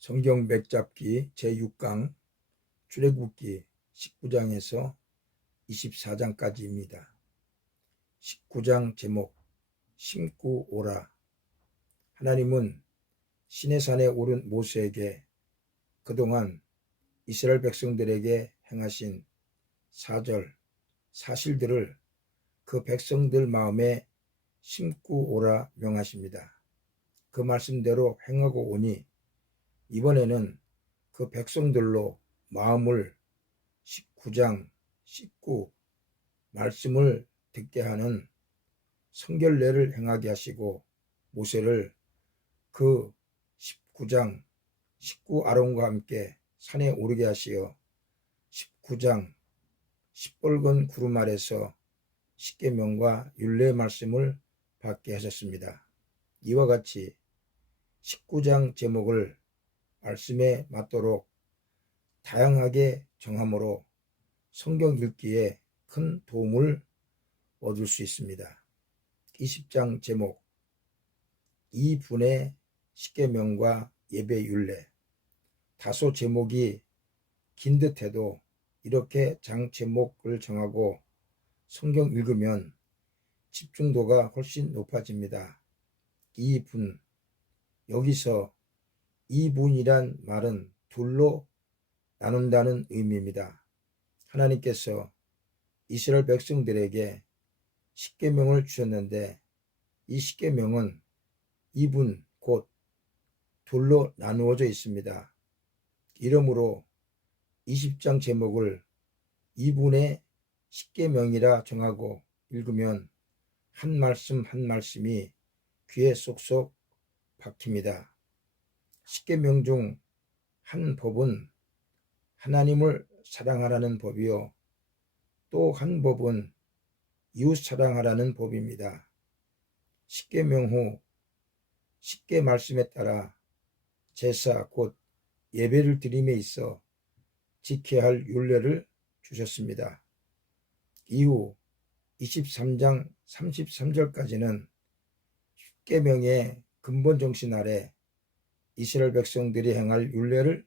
성경 맥잡기 제6강 출애굽기 19장에서 24장까지입니다. 19장 제목 심고 오라. 하나님은 시내산에 오른 모세에게 그동안 이스라엘 백성들에게 행하신 사절, 사실들을 그 백성들 마음에 심고 오라 명하십니다. 그 말씀대로 행하고 오니 이번에는 그 백성들로 마음을 19장 19 말씀을 듣게 하는 성결례를 행하게 하시고 모세를 그 19장 19 아론과 함께 산에 오르게 하시어 19장 시뻘건 구름 아래서 십계명과 율례의 말씀을 받게 하셨습니다. 이와 같이 19장 제목을 말씀에 맞도록 다양하게 정함으로 성경 읽기에 큰 도움을 얻을 수 있습니다. 20장 제목 2분의 십계명과 예배 율례. 다소 제목이 긴 듯해도 이렇게 장 제목을 정하고 성경 읽으면 집중도가 훨씬 높아집니다. 2분. 여기서 2분이란 말은 둘로 나눈다는 의미입니다. 하나님께서 이스라엘 백성들에게 십계명을 주셨는데 이 십계명은 2분 곧 둘로 나누어져 있습니다. 이러므로 20장 제목을 2분의 십계명이라 정하고 읽으면 한 말씀 한 말씀이 귀에 쏙쏙 박힙니다. 십계명 중 한 법은 하나님을 사랑하라는 법이요, 또 한 법은 이웃 사랑하라는 법입니다. 십계명 후 십계 말씀에 따라 제사 곧 예배를 드림에 있어 지켜야 할 율례를 주셨습니다. 이후 23장 33절까지는 십계명의 근본 정신 아래 이스라엘 백성들이 행할 율례를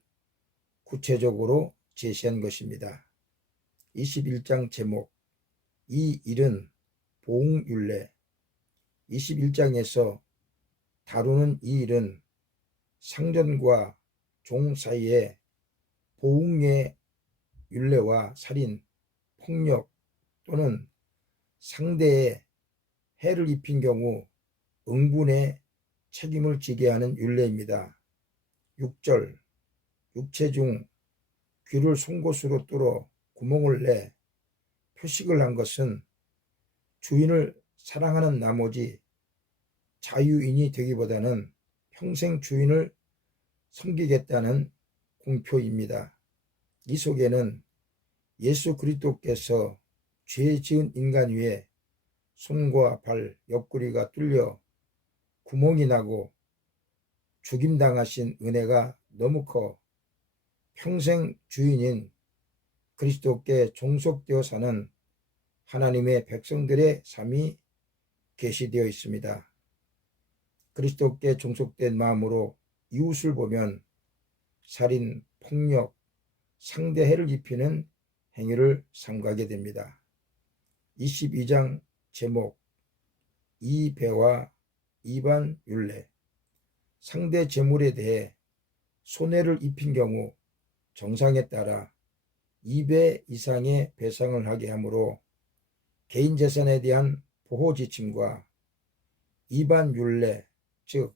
구체적으로 제시한 것입니다. 21장 제목 이 일은 보응율례. 21장에서 다루는 이 일은 상전과 종 사이에 보응의 율례와 살인, 폭력 또는 상대에 해를 입힌 경우 응분의 책임을 지게 하는 율례입니다. 6절 육체 중 귀를 송곳으로 뚫어 구멍을 내 표식을 한 것은 주인을 사랑하는 나머지 자유인이 되기보다는 평생 주인을 섬기겠다는 공표입니다. 이 속에는 예수 그리스도께서 죄 지은 인간 위에 손과 발, 옆구리가 뚫려 구멍이 나고 죽임당하신 은혜가 너무 커 평생 주인인 그리스도께 종속되어 사는 하나님의 백성들의 삶이 계시되어 있습니다. 그리스도께 종속된 마음으로 이웃을 보면 살인, 폭력, 상대 해를 입히는 행위를 삼가게 됩니다. 22장 제목 이배와 이반 율례. 상대 재물에 대해 손해를 입힌 경우 정상에 따라 2배 이상의 배상을 하게 하므로 개인 재산에 대한 보호 지침과 이반 율례, 즉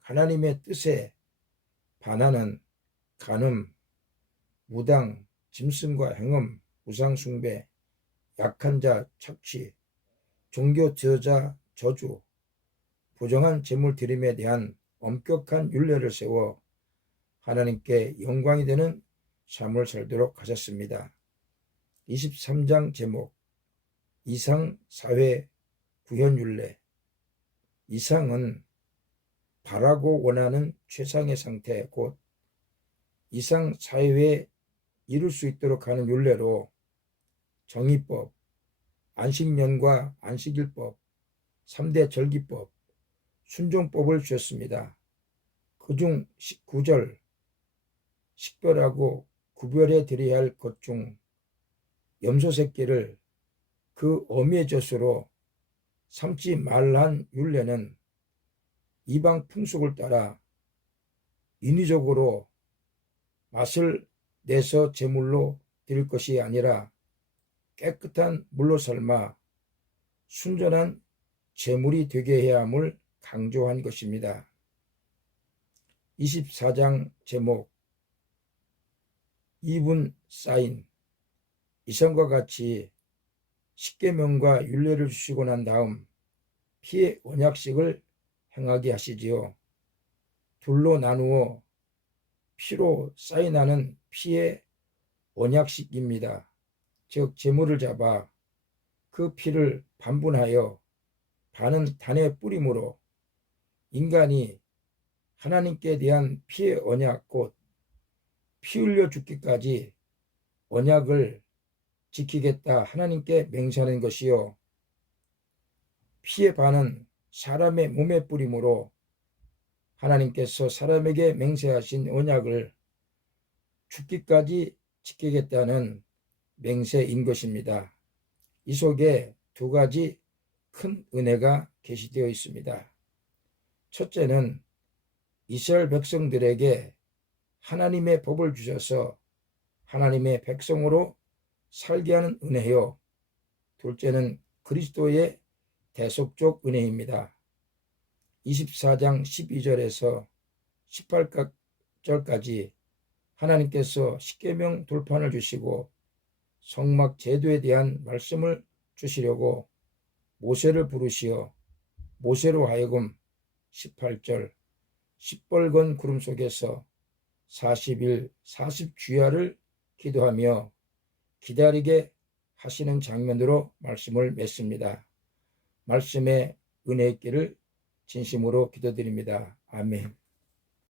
하나님의 뜻에 반하는 간음, 무당, 짐승과 행음, 우상 숭배, 약한 자 착취, 종교 지도자 저주, 부정한 재물 드림에 대한 엄격한 율례를 세워 하나님께 영광이 되는 삶을 살도록 하셨습니다. 23장 제목 이상 사회 구현 율례. 이상은 바라고 원하는 최상의 상태 곧 이상 사회에 이룰 수 있도록 하는 율례로 정의법, 안식년과 안식일법, 3대 절기법, 순종법을 주셨습니다. 그중 19절 식별하고 구별해 드려야 할 것 중 염소 새끼를 그 어미의 젖으로 삶지 말란 율례는 이방 풍속을 따라 인위적으로 맛을 내서 제물로 드릴 것이 아니라 깨끗한 물로 삶아 순전한 제물이 되게 해야 함을 강조한 것입니다. 24장 제목 이분 쌓인 이전과 같이 십계명과 율례를 주시고 난 다음 피의 언약식을 행하게 하시지요. 둘로 나누어 피로 쌓인하는 피의 언약식입니다. 즉 제물을 잡아 그 피를 반분하여 반은 단에 뿌림으로 인간이 하나님께 대한 피의 언약 곧 피 흘려 죽기까지 언약을 지키겠다 하나님께 맹세하는 것이요. 피의 반은 사람의 몸에 뿌림으로 하나님께서 사람에게 맹세하신 언약을 죽기까지 지키겠다는 맹세인 것입니다. 이 속에 두 가지 큰 은혜가 계시되어 있습니다. 첫째는 이스라엘 백성들에게 하나님의 법을 주셔서 하나님의 백성으로 살게 하는 은혜요. 둘째는 그리스도의 대속적 은혜입니다. 24장 12절에서 18절까지 하나님께서 십계명 돌판을 주시고 성막 제도에 대한 말씀을 주시려고 모세를 부르시어 모세로 하여금 18절 시뻘건 구름 속에서 40일 40주야를 기도하며 기다리게 하시는 장면으로 말씀을 맺습니다. 말씀의 은혜의 길을 진심으로 기도드립니다. 아멘.